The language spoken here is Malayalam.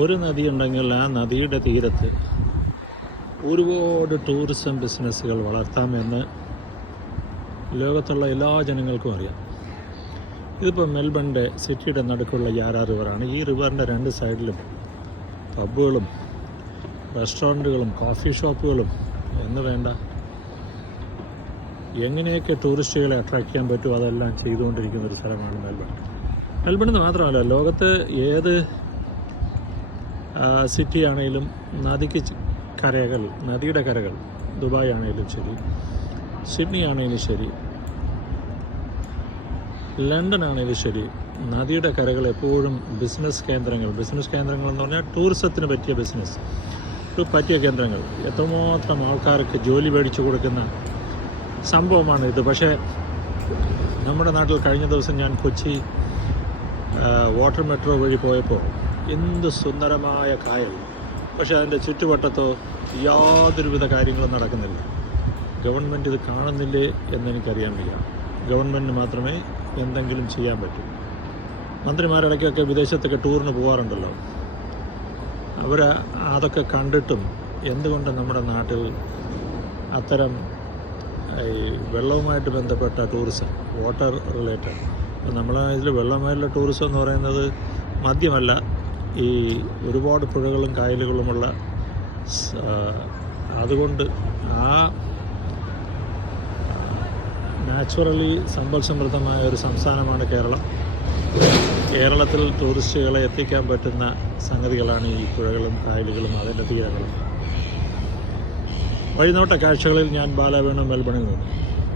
ഒരു നദിയുണ്ടെങ്കിൽ ആ നദിയുടെ തീരത്ത് ഒരുപാട് ടൂറിസം ബിസിനസ്സുകൾ വളർത്താമെന്ന് ലോകത്തുള്ള എല്ലാ ജനങ്ങൾക്കും അറിയാം. ഇതിപ്പോൾ മെൽബണിൻ്റെ സിറ്റിയുടെ നടുക്കുള്ള യാരാ റിവറാണ്. ഈ റിവറിൻ്റെ രണ്ട് സൈഡിലും പബ്ബുകളും റെസ്റ്റോറൻറ്റുകളും കോഫി ഷോപ്പുകളും എന്ന് വേണ്ട എങ്ങനെയൊക്കെ ടൂറിസ്റ്റുകളെ അട്രാക്റ്റ് ചെയ്യാൻ പറ്റുമോ അതെല്ലാം ചെയ്തുകൊണ്ടിരിക്കുന്ന ഒരു സ്ഥലമാണ് മെൽബൺ. മെൽബണിന്ന് മാത്രമല്ല, ലോകത്ത് ഏത് സിറ്റി ആണെങ്കിലും നദിയുടെ കരകൾ ദുബായ് ആണെങ്കിലും ശരി, സിഡ്നി ആണെങ്കിലും ശരി, ലണ്ടൻ ആണെങ്കിലും ശരി, നദിയുടെ കരകൾ എപ്പോഴും ബിസിനസ് കേന്ദ്രങ്ങൾ എന്ന് പറഞ്ഞാൽ ടൂറിസത്തിന് പറ്റിയ കേന്ദ്രങ്ങൾ, എത്രമാത്രം ആൾക്കാർക്ക് ജോലി മേടിച്ചു കൊടുക്കുന്ന സംഭവമാണ് ഇത്. പക്ഷേ നമ്മുടെ നാട്ടിൽ കഴിഞ്ഞ ദിവസം ഞാൻ കൊച്ചി വാട്ടർ മെട്രോ വഴി പോയപ്പോൾ എന്ത് സുന്ദരമായ കായൽ, പക്ഷേ അതിൻ്റെ ചുറ്റുവട്ടത്തോ യാതൊരുവിധ കാര്യങ്ങളും നടക്കുന്നില്ല. ഗവൺമെൻറ് ഇത് കാണുന്നില്ലേ എന്നെനിക്കറിയാൻ വയ്യ. ഗവൺമെൻറ്റിന് മാത്രമേ എന്തെങ്കിലും ചെയ്യാൻ പറ്റൂ. മന്ത്രിമാരിടയ്ക്കൊക്കെ വിദേശത്തൊക്കെ ടൂറിന് പോകാറുണ്ടല്ലോ. അവർ അതൊക്കെ കണ്ടിട്ടും എന്തുകൊണ്ട് നമ്മുടെ നാട്ടിൽ അത്തരം ഈ വെള്ളവുമായിട്ട് ബന്ധപ്പെട്ട ടൂറിസം, വാട്ടർ റിലേറ്റഡ്, നമ്മളെ ഇതിൽ വെള്ളമായിട്ടുള്ള ടൂറിസം എന്ന് പറയുന്നത് മദ്യമല്ല, ഈ ഒരുപാട് പുഴകളും കായലുകളുമുള്ള അതുകൊണ്ട് ആ നാച്ചുറലി സമ്പൽ സമൃദ്ധമായ ഒരു സംസ്ഥാനമാണ് കേരളം. കേരളത്തിൽ ടൂറിസ്റ്റുകളെ എത്തിക്കാൻ പറ്റുന്ന സംഗതികളാണ് ഈ പുഴകളും കായലുകളും അതിൻ്റെ തീരങ്ങളും. വഴിനോട്ട കാഴ്ചകളിൽ ഞാൻ ബാലവേണു, മെൽബണിൽ നിന്ന്.